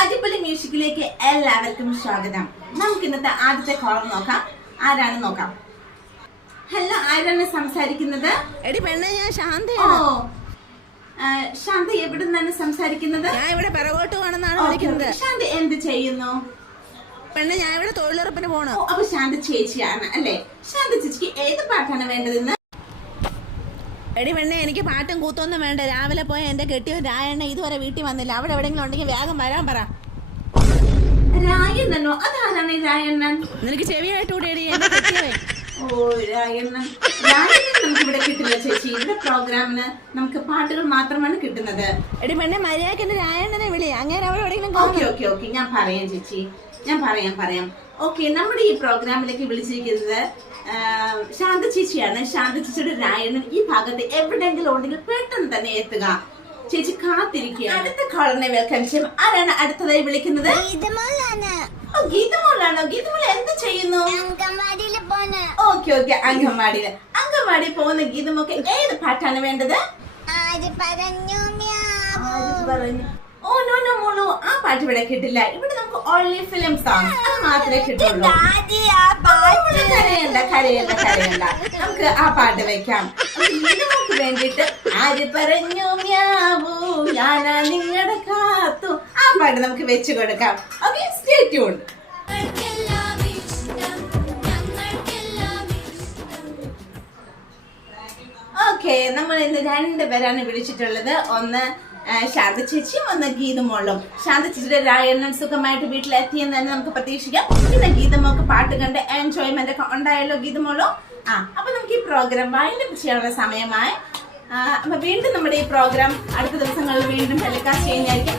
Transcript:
അടിപൊളി മ്യൂസിക്കിലേക്ക് എല്ലാവർക്കും സ്വാഗതം. നമുക്ക് ഇന്നത്തെ ആദ്യത്തെ കോളർ നോക്കാം. ആരാണ് നോക്കാം. ഹലോ, ആരാണ് സംസാരിക്കുന്നത്? എടി പെണ്ണെ, ഞാൻ ശാന്തയാണ്. ശാന്ത എവിടെ നിന്നാണ് സംസാരിക്കുന്നത്? ഞാൻ ഇവിടെ പിറകോട്ട് പോകണമെന്നാണ് വിളിക്കുന്നത്. ശാന്ത എന്ത് ചെയ്യുന്നു? പെണ്ണെ, ഞാൻ ഇവിടെ തൊഴിലുറപ്പിന് പോണു. അപ്പൊ ശാന്ത ചേച്ചിയാണ് അല്ലേ? ശാന്ത ചേച്ചിക്ക് ഏത് പാട്ടാണ് വേണ്ടതെന്ന്? എടി പെണ്ണെ, എനിക്ക് പാട്ടും കൂത്തൊന്നും വേണ്ട. രാവിലെ പോയ എന്റെ കെട്ടിയോ രായണ്ണ ഇതുവരെ വീട്ടിൽ വന്നില്ല. അവിടെ എവിടെയെങ്കിലും ഉണ്ടെങ്കിൽ വേഗം വരാൻ പറ. രായണ്ണനോ? അതാരാണ് രായണ്ണൻ? നിനക്ക് ചെവിയായിട്ടൂടെ എന്റെ കെട്ടിയവേ? ഓ, രായണ്ണൻ. രായണ്ണൻ നമുക്ക് ഇവിടെ കിട്ടില്ല ചേച്ചി. ഇവിടെ പ്രോഗ്രാമിന് നമുക്ക് പാട്ടുകൾ മാത്രമാണ് കിട്ടുന്നത്. എടി പെണ്ണെ, മര്യാദക്ക് എന്റെ രായണ്ണനെ വിളി. അങ്ങനെ അവിടെ എവിടെയെങ്കിലും ഓക്കെ ഞാൻ പറയാം ചേച്ചി, ഞാൻ പറയാം. ഓക്കെ, നമ്മുടെ ഈ പ്രോഗ്രാമിലേക്ക് വിളിച്ചിരിക്കുന്നത് ശാന്ത ചേച്ചിയാണ്. ശാന്ത ചേച്ചിയുടെ രായണ്ണൻ ഈ ഭാഗത്ത് എവിടെയെങ്കിലും ഉണ്ടെങ്കിൽ പെട്ടെന്ന് തന്നെ എത്തുക. ചേച്ചി കാത്തിരിക്കുക. അടുത്ത കോളറിനെ വെൽക്കം ചെയ്യും. ആരാണ് അടുത്തതായി വിളിക്കുന്നത്? ഗീതമോളാണോ? ഗീതമോൾ എന്ത് ചെയ്യുന്നു? ഓക്കെ, അംഗൻവാടിയിൽ പോകുന്ന ഗീതമൊക്കെ ഏത് പാട്ടാണ് വേണ്ടത്? ഓ നോ മോളു, ആ പാട്ട് ഇവിടെ കിട്ടില്ല. ഇവിടെ നമുക്ക് ഓൺലി ഫിലിം സോങ് അത് മാത്രമേ കിട്ടുള്ളൂ. കരയണ്ട, നമുക്ക് ആ പാട്ട് വെക്കാം. നമുക്ക് വേണ്ടിട്ട് ആര് പറഞ്ഞു മ്യാവൂ ഞാനാ നിങ്ങളുടെ കാത്തു, ആ പാട്ട് നമുക്ക് വെച്ചു കൊടുക്കാം. Okay, stay tuned. ഓക്കെ, നമ്മൾ ഇന്ന് 2 പേരാണ് വിളിച്ചിട്ടുള്ളത്. ഒന്ന് ശാന്ത ചേച്ചിയും ഒന്ന് ഗീതമോളും. ശാന്ത ചേച്ചിയുടെ രായണ്ണൻ സുഖമായിട്ട് വീട്ടിലെത്തിയെന്ന് തന്നെ നമുക്ക് പ്രതീക്ഷിക്കാം. പിന്നെ ഗീതമോൾക്ക് പാട്ട് കണ്ട് എൻജോയ്മെന്റ് ഒക്കെ ഉണ്ടായല്ലോ ഗീതമോളോ. അപ്പൊ നമുക്ക് ഈ പ്രോഗ്രാം വൈൻഡപ്പ് ചെയ്യാനുള്ള സമയമായി. അപ്പൊ വീണ്ടും നമ്മുടെ ഈ പ്രോഗ്രാം അടുത്ത ദിവസങ്ങളിൽ വീണ്ടും ടെലികാസ്റ്റ് ചെയ്യുന്നതായിരിക്കും.